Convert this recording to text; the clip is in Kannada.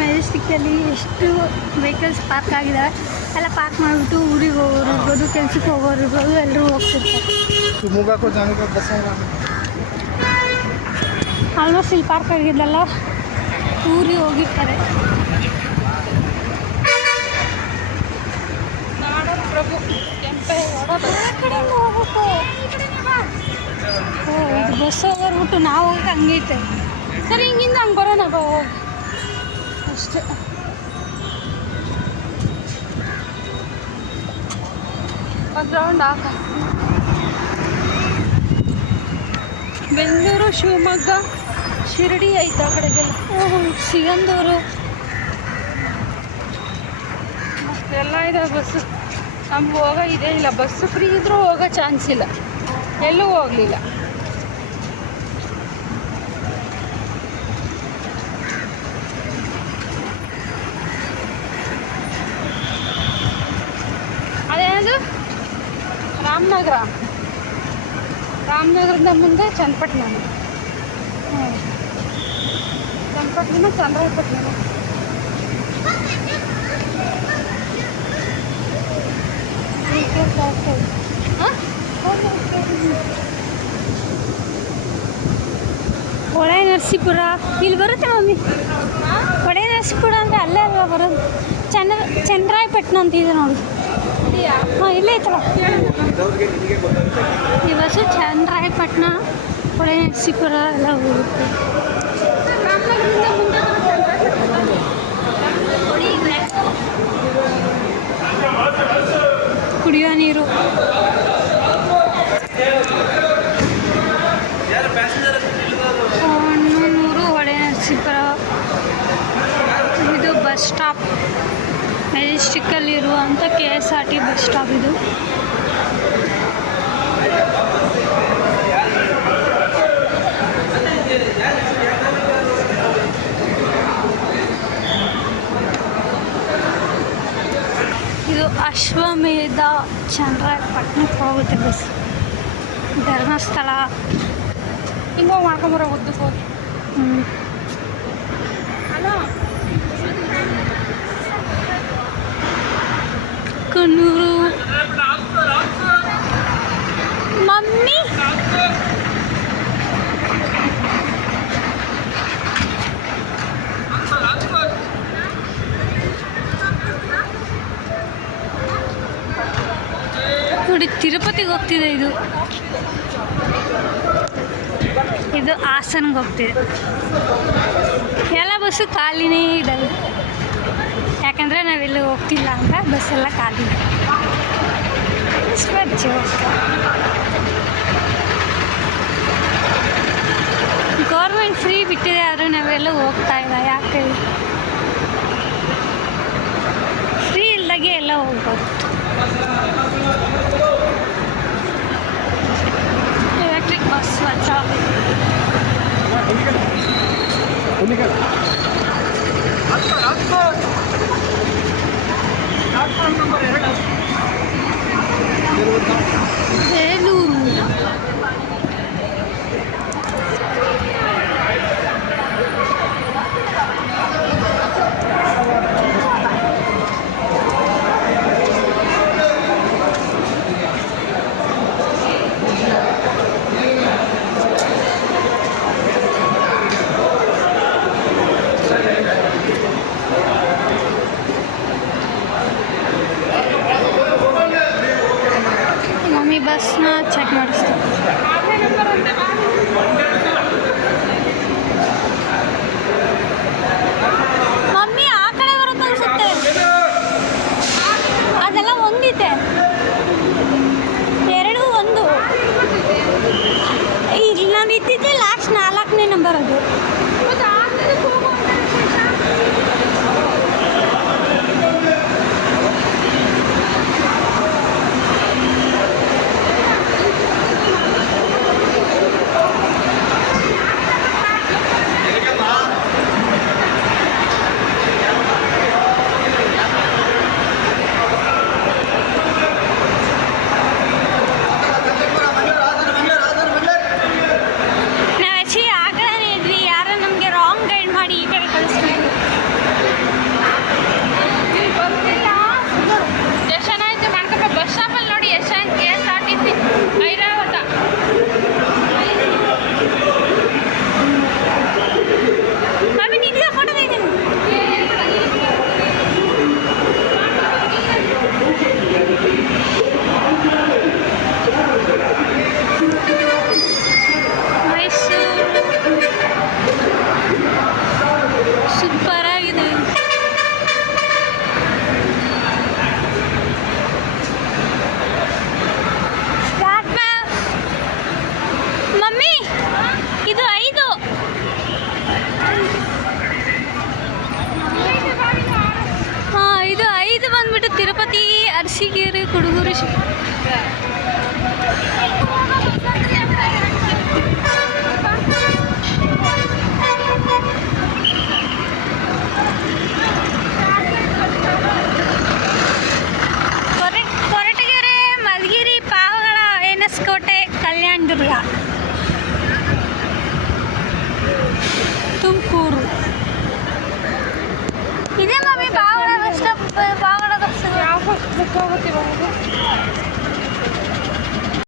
ಮೆಜೆಸ್ಟಿಕ್ಕಲ್ಲಿ ಎಷ್ಟು ವೆಹಿಕಲ್ಸ್ ಪಾರ್ಕ್ ಆಗಿದ್ದಾವೆ. ಎಲ್ಲ ಪಾರ್ಕ್ ಮಾಡಿಬಿಟ್ಟು ಊರಿಗೆ ಹೋಗೋರು ಇರ್ಬೋದು, ಕೆಲ್ಸಕ್ಕೆ ಹೋಗೋರು ಇರ್ಬೋದು, ಎಲ್ಲರೂ ಹೋಗ್ತಿರ್ತಾರೆ. ಆಲ್ಮೋಸ್ಟ್ ಇಲ್ಲಿ ಪಾರ್ಕ್ ಆಗಿದ್ದಲ್ಲ ಊರಿಗೆ ಹೋಗಿರ್ತಾರೆ. ಇದು ಬಸ್ ಹೋಗೋರ್ಬಿಟ್ಟು ನಾವು ಹೋಗಿ ಹಂಗೈತೆ. ಸರಿ, ಹಿಂಗಿಂದ ಹಂಗೆ ಬರೋಣ ಹೋಗಿ ಅಷ್ಟೇ. ಒಂದು ರೌಂಡ್ ಹಾಕ. ಬೆಂಗಳೂರು, ಶಿವಮೊಗ್ಗ, ಶಿರಡಿ ಐತೆ ಆ ಕಡೆಗೆಲ್ಲ. ಸಿಗಂದೂರು ಎಲ್ಲ ಇದೆ ಬಸ್ಸು. ನಮ್ಗೆ ಹೋಗೋ ಇದೇ ಇಲ್ಲ. ಬಸ್ಸು ಫ್ರೀ ಇದ್ರೂ ಹೋಗೋ ಚಾನ್ಸ್ ಇಲ್ಲ, ಎಲ್ಲೂ ಹೋಗಲಿಲ್ಲ. ಅದೇನದು ರಾಮನಗರದ ಮುಂದೆ ಚನ್ನಪಟ್ಟಣ. ಚನ್ನಪಟ್ಟಣ, ಚನ್ನರಾಯಪಟ್ಟಣ. ಹೊಳೆ ನರಸೀಪುರ ಇಲ್ಲಿ ಬರುತ್ತೆ ಮಮ್ಮಿ. ಹೊಳೆ ನರಸೀಪುರ ಅಂದರೆ ಅಲ್ಲೇ ಅಲ್ವಾ ಬರೋದು? ಚನ್ನರಾಯಪಟ್ಟಣ ಅಂತ ಇದೆ ನೋಡಿ. ಹಾಂ, ಇಲ್ಲೇ ಐತಲ್ಲ ಈ ಬಸ್ಸು. ಚನ್ನರಾಯಪಟ್ಟಣ, ಹೊಳೆ ನರಸೀಪುರ ಎಲ್ಲ ಹೋಗುತ್ತೆ. ಕುಡಿಯೋ ನೀರು, ಹೊನ್ನೂರು, ಹೊಳೆ ನರಸೀಪುರ. ಇದು ಬಸ್ ಸ್ಟಾಪ್, ಮೆಜೆಸ್ಟಿಕ್ಕಲ್ಲಿರುವಂಥ KSRT ಬಸ್ ಸ್ಟಾಪ್ ಇದು. ಇದು ಅಶ್ವಮೇಧ ಚನ್ನರಾಯಪಟ್ಟಣಕ್ಕೆ ಹೋಗುತ್ತೆ ಬಸ್. ಧರ್ಮಸ್ಥಳ ಹಿಂಗೆ ಮಾಡ್ಕೊಂಬರೋ ಉದ್ದಕ್ಕೆ ಹೋಗಿ. ಕಣ್ಣೂರು ಮಮ್ಮಿ. ನೋಡಿ, ತಿರುಪತಿಗೆ ಹೋಗ್ತಿದೆ ಇದು. ಇದು ಹಾಸನ್ಗೆ ಹೋಗ್ತಿದೆ. ಎಲ್ಲ ಬಸ್ಸು ಖಾಲಿನೇ ಇದ್ದಾವೆ, ಯಾಕಂದರೆ ನಾವೆಲ್ಲ ಹೋಗ್ತಿಲ್ಲ ಅಂತ ಬಸ್ಸೆಲ್ಲ ಖಾಲಿ. ಗೌರ್ಮೆಂಟ್ ಫ್ರೀ ಬಿಟ್ಟಿದೆ, ಆದರೂ ನಾವೆಲ್ಲ ಹೋಗ್ತಾ ಇಲ್ಲ. ಯಾಕೆ ಫ್ರೀ ಇಲ್ದಾಗೆ ಎಲ್ಲ ಹೋಗ್ಬೋದು. Electric bus ವಚ್ಚ. ಬೇಲೂರು ಬಸ್ನ ಚೆಕ್ ಮಾಡಿಸ್ತೀವಿ. ಕೊರಟಗೆರೆ, ಮಧುಗಿರಿ, ಪಾವಗಡ, ಎನಸ್ಕೋಟೆ, ಕಲ್ಯಾಣ ದುರ್ಗ, ತುಮಕೂರು. ಇದೇ mummy Pavagada bus stop. Pavagada bus ಯಾವ ಬಸ್ ಹೋಗುತ್ತೆ